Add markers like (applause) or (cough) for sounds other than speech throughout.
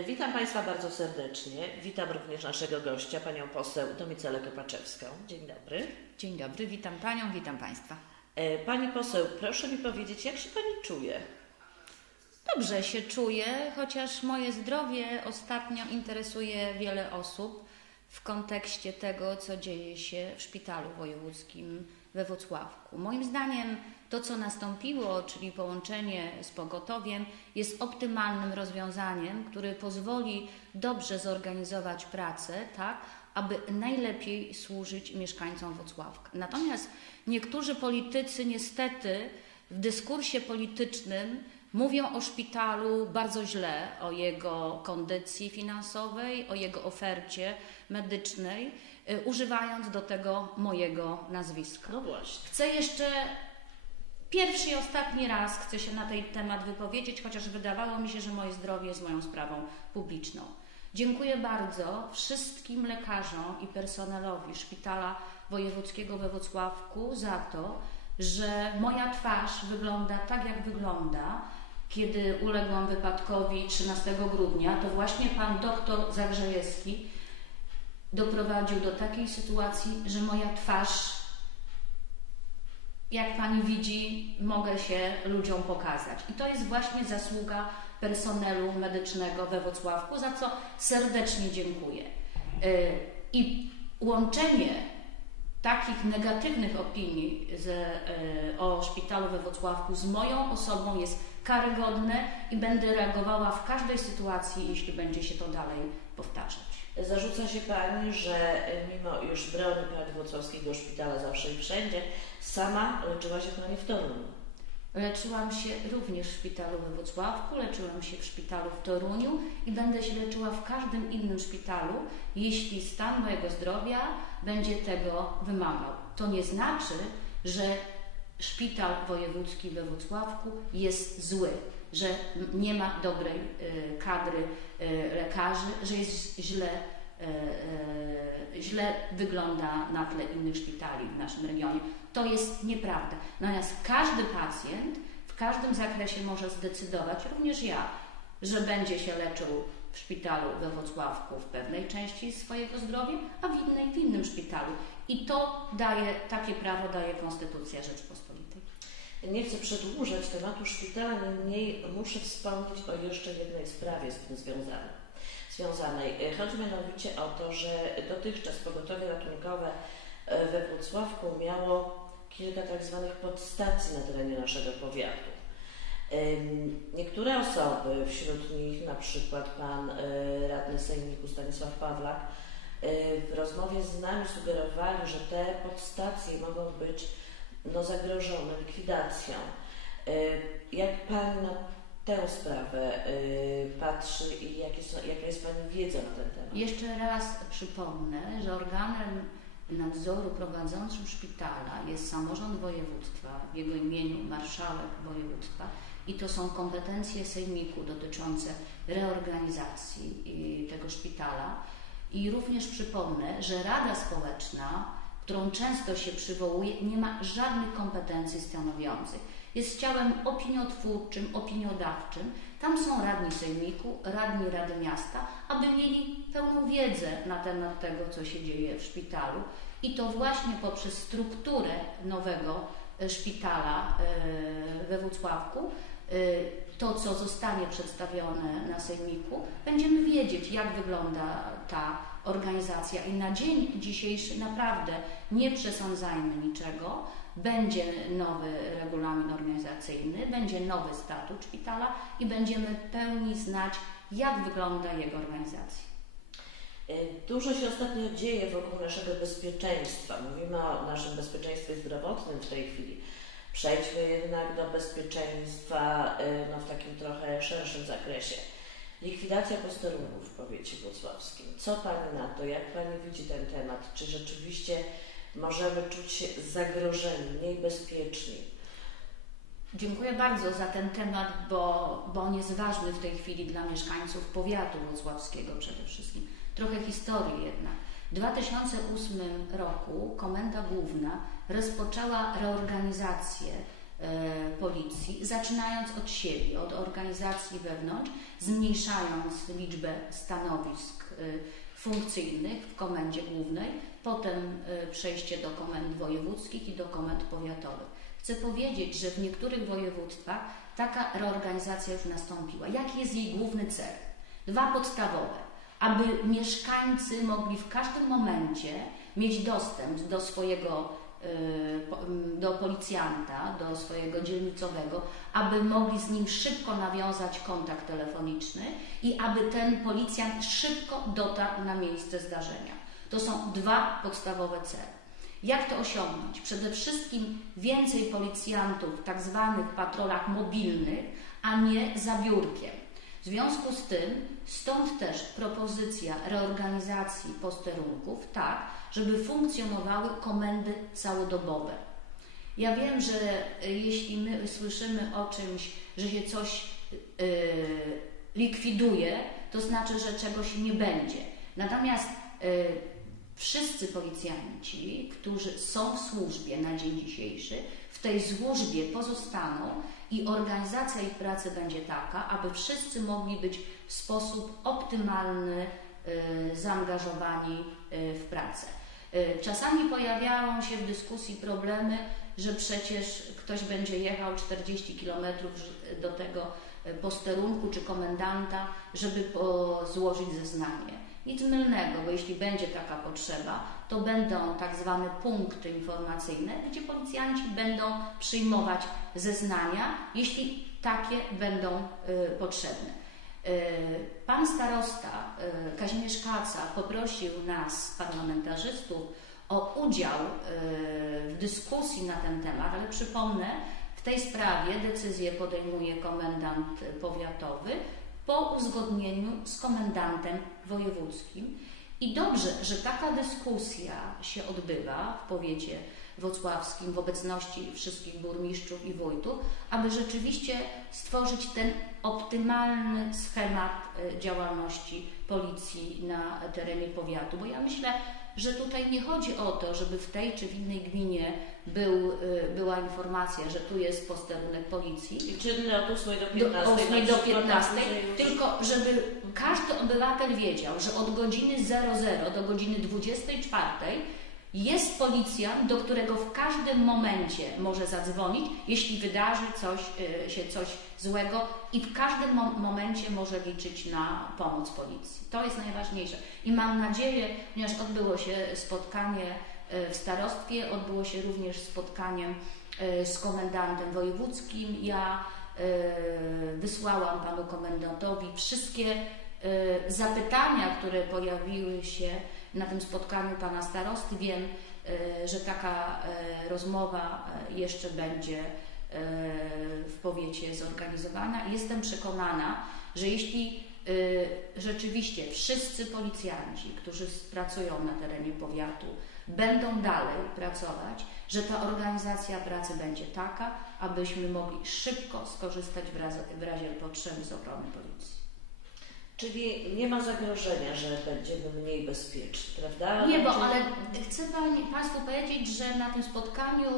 Witam Państwa bardzo serdecznie. Witam również naszego gościa, panią poseł Domicę Kopaczewską. Dzień dobry. Dzień dobry, witam Panią, witam Państwa. E, Pani poseł, proszę mi powiedzieć, jak się Pani czuje? Dobrze się czuję, chociaż moje zdrowie ostatnio interesuje wiele osób w kontekście tego, co dzieje się w szpitalu wojewódzkim we Wrocławku. Moim zdaniem to, co nastąpiło, czyli połączenie z pogotowiem, jest optymalnym rozwiązaniem, które pozwoli dobrze zorganizować pracę, tak, aby najlepiej służyć mieszkańcom Wrocławka. Natomiast niektórzy politycy niestety w dyskursie politycznym mówią o szpitalu bardzo źle, o jego kondycji finansowej, o jego ofercie medycznej, y, używając do tego mojego nazwiska. No właśnie. Chcę jeszcze pierwszy i ostatni raz chcę się na ten temat wypowiedzieć, chociaż wydawało mi się, że moje zdrowie jest moją sprawą publiczną. Dziękuję bardzo wszystkim lekarzom i personelowi Szpitala Wojewódzkiego we Wrocławku za to, że moja twarz wygląda tak, jak wygląda. Kiedy uległam wypadkowi 13 grudnia, to właśnie pan doktor Zagrzejewski doprowadził do takiej sytuacji, że moja twarz, jak pani widzi, mogę się ludziom pokazać. I to jest właśnie zasługa personelu medycznego we Wrocławku, za co serdecznie dziękuję. Yy, I łączenie takich negatywnych opinii yy, o szpitalu we Wrocławku z moją osobą jest karygodne i będę reagowała w każdej sytuacji, jeśli będzie się to dalej powtarzać. Zarzuca się Pani, że mimo iż broni Pani Wrocławskiego Szpitala zawsze i wszędzie, sama leczyła się Pani w Toruniu. Leczyłam się również w szpitalu we Wrocławku, leczyłam się w szpitalu w Toruniu i będę się leczyła w każdym innym szpitalu, jeśli stan mojego zdrowia będzie tego wymagał. To nie znaczy, że szpital wojewódzki we Wrocławku jest zły, że nie ma dobrej y, kadry y, lekarzy, że jest źle, y, źle wygląda na tle innych szpitali w naszym regionie. To jest nieprawda. Natomiast każdy pacjent w każdym zakresie może zdecydować, również ja, że będzie się leczył w szpitalu we Wrocławku w pewnej części swojego zdrowia, a w innej w innym szpitalu. I to daje, takie prawo daje Konstytucja Rzeczpospolitej. Nie chcę przedłużać tematu szpitala, niemniej muszę wspomnieć o jeszcze jednej sprawie z tym związanej. związanej. Chodzi mianowicie o to, że dotychczas pogotowie ratunkowe we Wrocławku miało kilka tak zwanych podstacji na terenie naszego powiatu. Niektóre osoby, wśród nich na przykład pan e, radny sejmiku Stanisław Pawlak, e, w rozmowie z nami sugerowali, że te podstacje mogą być no, zagrożone likwidacją. E, jak Pani na tę sprawę patrzy i jakie są, jaka jest Pani wiedza na ten temat? Jeszcze raz przypomnę, że organem nadzoru prowadzącym szpitala jest samorząd województwa, w jego imieniu marszałek województwa i to są kompetencje sejmiku dotyczące reorganizacji tego szpitala. I również przypomnę, że Rada Społeczna, którą często się przywołuje, nie ma żadnych kompetencji stanowiących. Jest ciałem opiniotwórczym, opiniodawczym. Tam są radni sejmiku, radni Rady Miasta, aby mieli pełną wiedzę na temat tego, co się dzieje w szpitalu. I to właśnie poprzez strukturę nowego e, szpitala e, we Włocławku Y, to, co zostanie przedstawione na sejmiku, będziemy wiedzieć, jak wygląda ta organizacja. I na dzień dzisiejszy naprawdę nie przesądzajmy niczego. Będzie nowy regulamin organizacyjny, będzie nowy statut szpitala i będziemy w pełni znać, jak wygląda jego organizacja. Y, dużo się ostatnio dzieje wokół naszego bezpieczeństwa. Mówimy o naszym bezpieczeństwie zdrowotnym w tej chwili Przejdźmy jednak do bezpieczeństwa y, no, w takim trochę szerszym zakresie. Likwidacja posterunków w powiecie włocławskim. Co Pani na to? Jak Pani widzi ten temat? Czy rzeczywiście możemy czuć się zagrożeni, mniej bezpieczni? Dziękuję bardzo za ten temat, bo, bo on jest ważny w tej chwili dla mieszkańców powiatu włocławskiego przede wszystkim. Trochę historii jednak. W 2008 roku Komenda Główna rozpoczęła reorganizację policji, zaczynając od siebie, od organizacji wewnątrz, zmniejszając liczbę stanowisk funkcyjnych w komendzie głównej, potem przejście do komend wojewódzkich i do komend powiatowych. Chcę powiedzieć, że w niektórych województwach taka reorganizacja już nastąpiła. Jaki jest jej główny cel? Dwa podstawowe. Aby mieszkańcy mogli w każdym momencie mieć dostęp do swojego do policjanta, do swojego dzielnicowego, aby mogli z nim szybko nawiązać kontakt telefoniczny i aby ten policjant szybko dotarł na miejsce zdarzenia. To są dwa podstawowe cele. Jak to osiągnąć? Przede wszystkim więcej policjantów w tak zwanych patrolach mobilnych, a nie za biurkiem. W związku z tym, stąd też propozycja reorganizacji posterunków, tak, żeby funkcjonowały komendy całodobowe. Ja wiem, że jeśli my słyszymy o czymś, że się coś yy, likwiduje, to znaczy, że czegoś nie będzie. Natomiast yy, wszyscy policjanci, którzy są w służbie na dzień dzisiejszy, w tej służbie pozostaną i organizacja ich pracy będzie taka, aby wszyscy mogli być w sposób optymalny y, zaangażowani y, w pracę. Y, czasami pojawiają się w dyskusji problemy, że przecież ktoś będzie jechał 40 km do tego posterunku czy komendanta, żeby złożyć zeznanie. Nic mylnego, bo jeśli będzie taka potrzeba, to będą tak zwane punkty informacyjne, gdzie policjanci będą przyjmować zeznania, jeśli takie będą y, potrzebne. Y, pan starosta y, Kazimierz Kaca poprosił nas, parlamentarzystów, o udział y, w dyskusji na ten temat, ale przypomnę, w tej sprawie decyzję podejmuje komendant powiatowy, po uzgodnieniu z komendantem wojewódzkim. I dobrze, że taka dyskusja się odbywa w powiecie wocławskim w obecności wszystkich burmistrzów i wójtów, aby rzeczywiście stworzyć ten optymalny schemat e, działalności policji na terenie powiatu. Bo ja myślę, że tutaj nie chodzi o to, żeby w tej czy w innej gminie był, y, była informacja, że tu jest posterunek policji. I czynny od 8 do 15. Do 8 do 15 tylko żeby każdy obywatel wiedział, że od godziny 00 do godziny 24 jest policjant, do którego w każdym momencie może zadzwonić, jeśli wydarzy coś, y, się coś złego i w każdym momencie może liczyć na pomoc policji. To jest najważniejsze. I mam nadzieję, ponieważ odbyło się spotkanie y, w starostwie, odbyło się również spotkanie y, z komendantem wojewódzkim. Ja wysłałam panu komendantowi wszystkie zapytania, które pojawiły się na tym spotkaniu pana starosty. Wiem, e, że taka e, rozmowa e, jeszcze będzie w powiecie zorganizowana. Jestem przekonana, że jeśli rzeczywiście wszyscy policjanci, którzy pracują na terenie powiatu, będą dalej pracować, że ta organizacja pracy będzie taka, abyśmy mogli szybko skorzystać w razie, w razie potrzeby z ochrony policji. Czyli nie ma zagrożenia, że będziemy mniej bezpieczni, prawda? Nie, bo ale chcę Pani, Państwu powiedzieć, że na tym spotkaniu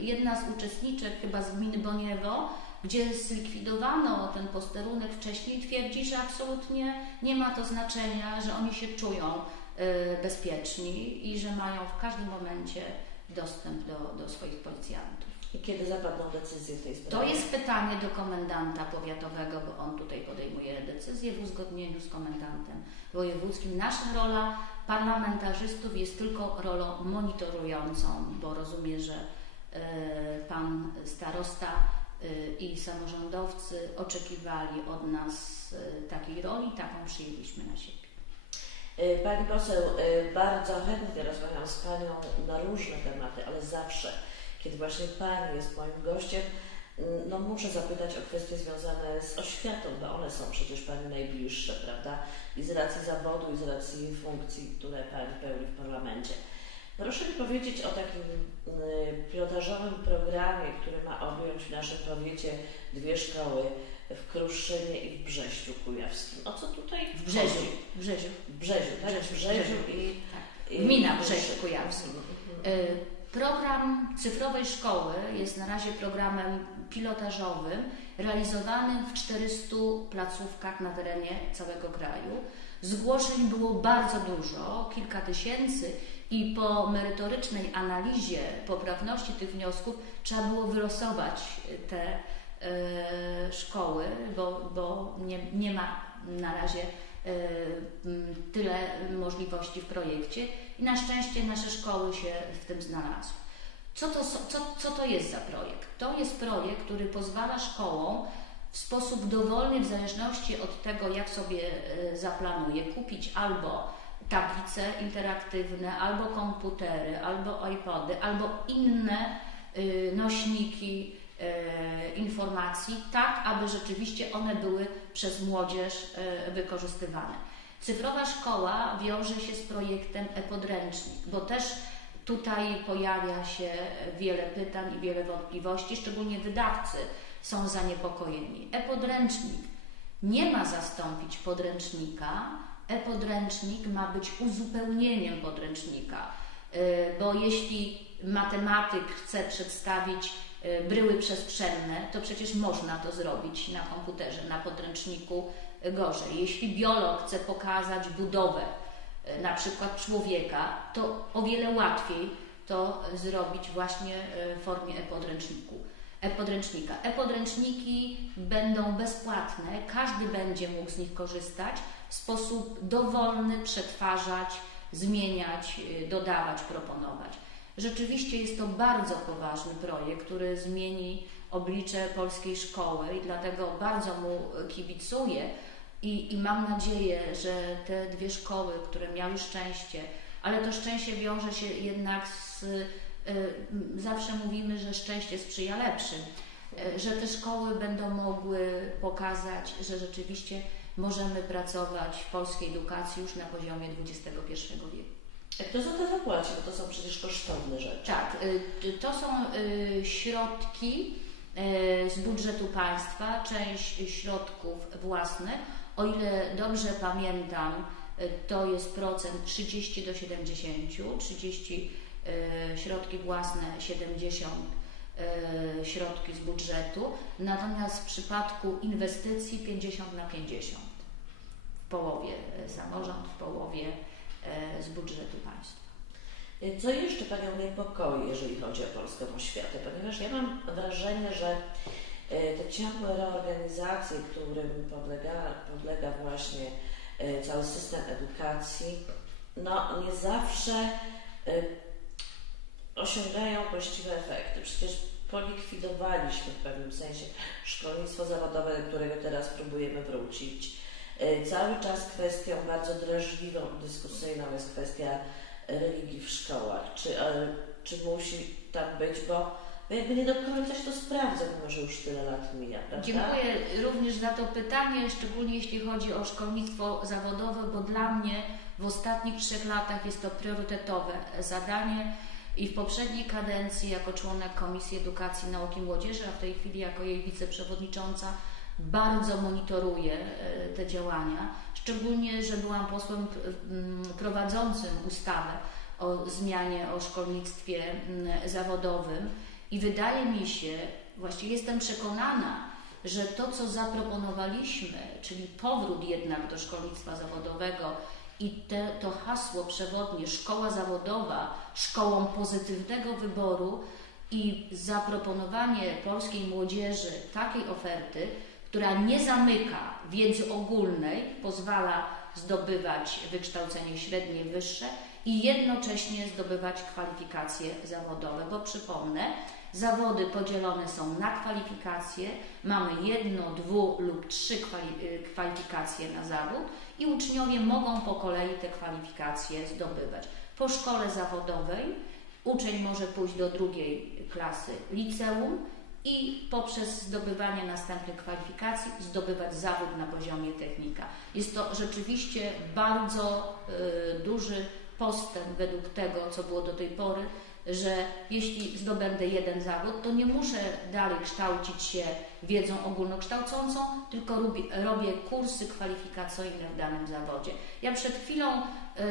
y, jedna z uczestniczek chyba z gminy Boniewo, gdzie zlikwidowano ten posterunek wcześniej, twierdzi, że absolutnie nie ma to znaczenia, że oni się czują y, bezpieczni i że mają w każdym momencie dostęp do, do swoich policjantów. I kiedy zapadną decyzje w tej sprawie? To jest pytanie do komendanta powiatowego, bo on tutaj podejmuje decyzję w uzgodnieniu z komendantem wojewódzkim. Nasza rola parlamentarzystów jest tylko rolą monitorującą, bo rozumiem, że y, pan starosta y, i samorządowcy oczekiwali od nas y, takiej roli, taką przyjęliśmy na siebie. Pani poseł, bardzo chętnie rozmawiam z Panią na różne tematy, ale zawsze kiedy właśnie Pani jest moim gościem, mm, no muszę zapytać o kwestie związane z oświatą, bo one są przecież Pani najbliższe, prawda? I z racji zawodu, i z racji funkcji, które Pani pełni w parlamencie. Proszę mi powiedzieć o takim y, pilotażowym programie, który ma objąć w naszym powiecie dwie szkoły w Kruszynie i w Brześciu Kujawskim. O co tutaj w Brzeziu? W Brzeziu. W Brzeziu, tak? W Brzeziu, i, tak. Gmina Brzeziu Kujawski. Mhm. Y Program cyfrowej szkoły jest na razie programem pilotażowym, realizowanym w 400 placówkach na terenie całego kraju. Zgłoszeń było bardzo dużo, kilka tysięcy, i po merytorycznej analizie poprawności tych wniosków trzeba było wylosować te e, szkoły, bo, bo nie, nie ma na razie e, tyle możliwości w projekcie i na szczęście nasze szkoły się w tym znalazły. Co to, co, co to jest za projekt? To jest projekt, który pozwala szkołom w sposób dowolny, w zależności od tego, jak sobie e, zaplanuje, kupić albo tablice interaktywne, albo komputery, albo iPody, albo inne y, nośniki y, informacji, tak aby rzeczywiście one były przez młodzież y, wykorzystywane. Cyfrowa szkoła wiąże się z projektem e-podręcznik, bo też tutaj pojawia się wiele pytań i wiele wątpliwości, szczególnie wydawcy są zaniepokojeni. E-podręcznik. Nie ma zastąpić podręcznika, e-podręcznik ma być uzupełnieniem podręcznika, y, bo jeśli matematyk chce przedstawić bryły przestrzenne, to przecież można to zrobić na komputerze, na podręczniku gorzej. Jeśli biolog chce pokazać budowę y, na przykład człowieka, to o wiele łatwiej to zrobić właśnie w formie e-podręczniku. E-podręcznika. E-podręczniki będą bezpłatne, każdy będzie mógł z nich korzystać, w sposób dowolny przetwarzać, zmieniać, y, dodawać, proponować. Rzeczywiście jest to bardzo poważny projekt, który zmieni oblicze polskiej szkoły i dlatego bardzo mu kibicuję i, i mam nadzieję, że te dwie szkoły, które miały szczęście, ale to szczęście wiąże się jednak z, y, zawsze mówimy, że szczęście sprzyja lepszym, y, że te szkoły będą mogły pokazać, że rzeczywiście możemy pracować w polskiej edukacji już na poziomie XXI wieku. Kto za to zapłaci? Bo to są przecież kosztowne rzeczy. Tak, y, to są y, środki y, z budżetu państwa, część środków własnych. O ile dobrze pamiętam, to jest procent 30 do 70, 30 środki własne, 70 środki z budżetu, natomiast w przypadku inwestycji 50 na 50 w połowie samorząd, w połowie z budżetu państwa. E, co jeszcze Panią niepokoi, jeżeli chodzi o polską oświatę? Ponieważ ja mam wrażenie, że te ciągłe reorganizacje, którym podlega, podlega właśnie cały system edukacji, no nie zawsze osiągają właściwe efekty. Przecież polikwidowaliśmy w pewnym sensie szkolnictwo zawodowe, do którego teraz próbujemy wrócić. E, cały czas kwestią bardzo drażliwą, dyskusyjną jest kwestia religii w szkołach. Czy, e, czy musi tam być, bo jakby nie do końca się to sprawdza, mimo że już tyle lat mija, prawda? Dziękuję również za to pytanie, szczególnie jeśli chodzi o szkolnictwo zawodowe, bo dla mnie w ostatnich trzech latach jest to priorytetowe zadanie i w poprzedniej kadencji jako członek Komisji Edukacji, Nauki i Młodzieży, a w tej chwili jako jej wiceprzewodnicząca bardzo monitoruję e, te działania, szczególnie, że byłam posłem prowadzącym ustawę o zmianie o szkolnictwie zawodowym i wydaje mi się, właściwie jestem przekonana, że to, co zaproponowaliśmy, czyli powrót jednak do szkolnictwa zawodowego i te, to hasło przewodnie szkoła zawodowa szkołą pozytywnego wyboru i zaproponowanie polskiej młodzieży takiej oferty, która nie zamyka wiedzy ogólnej, pozwala zdobywać wykształcenie średnie wyższe i jednocześnie zdobywać kwalifikacje zawodowe, bo przypomnę, zawody podzielone są na kwalifikacje, mamy jedno, dwu lub trzy y, kwalifikacje na zawód i uczniowie mogą po kolei te kwalifikacje zdobywać. Po szkole zawodowej uczeń może pójść do drugiej klasy liceum, i poprzez zdobywanie następnych kwalifikacji zdobywać zawód na poziomie technika. Jest to rzeczywiście bardzo y, duży postęp według tego, co było do tej pory, że jeśli zdobędę jeden zawód, to nie muszę dalej kształcić się wiedzą ogólnokształcącą, tylko robię, robię kursy kwalifikacyjne w danym zawodzie. Ja przed chwilą, yy,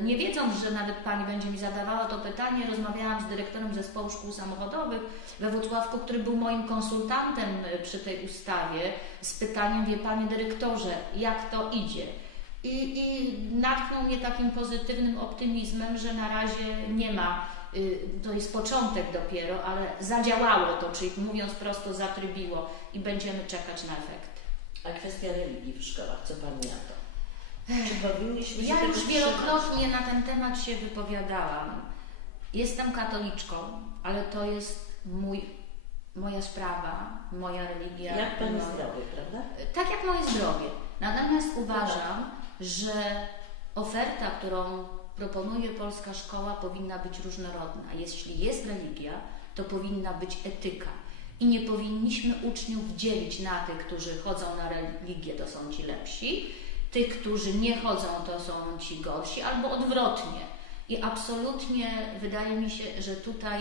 nie wiedząc, że nawet Pani będzie mi zadawała to pytanie, rozmawiałam z dyrektorem zespołu szkół samochodowych we Wrocławku, który był moim konsultantem przy tej ustawie, z pytaniem, wie Panie Dyrektorze, jak to idzie? I, I natchnął mnie takim pozytywnym optymizmem, że na razie nie ma, to jest początek dopiero, ale zadziałało to, czyli mówiąc prosto, zatrybiło i będziemy czekać na efekt. A kwestia religii w szkołach, co Pani na to? Czy powinniśmy Ja już wielokrotnie na ten temat się wypowiadałam. Jestem katoliczką, ale to jest mój, moja sprawa, moja religia. Jak Pani moja- zdrowie, prawda? tak jak moje zdrowie. Natomiast uważam, że oferta, którą proponuje polska szkoła, powinna być różnorodna. Jeśli jest religia, to powinna być etyka. I nie powinniśmy uczniów dzielić na tych, którzy chodzą na religię, to są ci lepsi, tych, którzy nie chodzą, to są ci gorsi, albo odwrotnie. I absolutnie wydaje mi się, że tutaj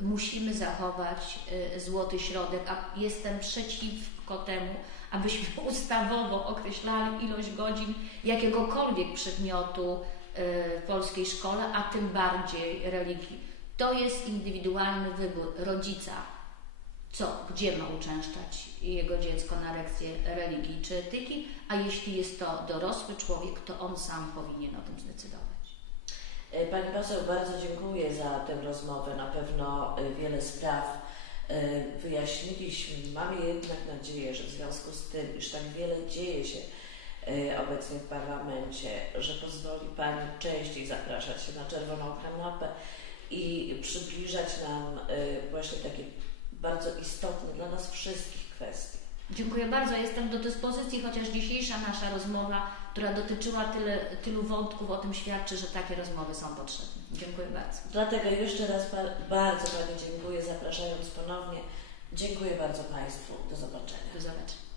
musimy zachować y, złoty środek, a jestem przeciwko temu, abyśmy (laughs) ustawowo określali ilość godzin jakiegokolwiek przedmiotu w polskiej szkole, a tym bardziej religii. To jest indywidualny wybór rodzica, co, gdzie ma uczęszczać jego dziecko na lekcje religii czy etyki, a jeśli jest to dorosły człowiek, to on sam powinien o tym zdecydować. E, Pani poseł, bardzo dziękuję za tę rozmowę. Na pewno e, wiele spraw e, wyjaśniliśmy. Mamy jednak nadzieję, że w związku z tym, iż tak wiele dzieje się e, obecnie w parlamencie, że pozwoli Pani częściej zapraszać się na czerwoną kanapę i przybliżać nam e, właśnie takie bardzo istotne dla nas wszystkich kwestie. Dziękuję bardzo. Jestem do dyspozycji, chociaż dzisiejsza nasza rozmowa, która dotyczyła tyle, tylu wątków, o tym świadczy, że takie rozmowy są potrzebne. Dziękuję bardzo. Dlatego jeszcze raz ba- bardzo Pani dziękuję, zapraszając ponownie. Dziękuję bardzo Państwu. Do zobaczenia. Do zobaczenia.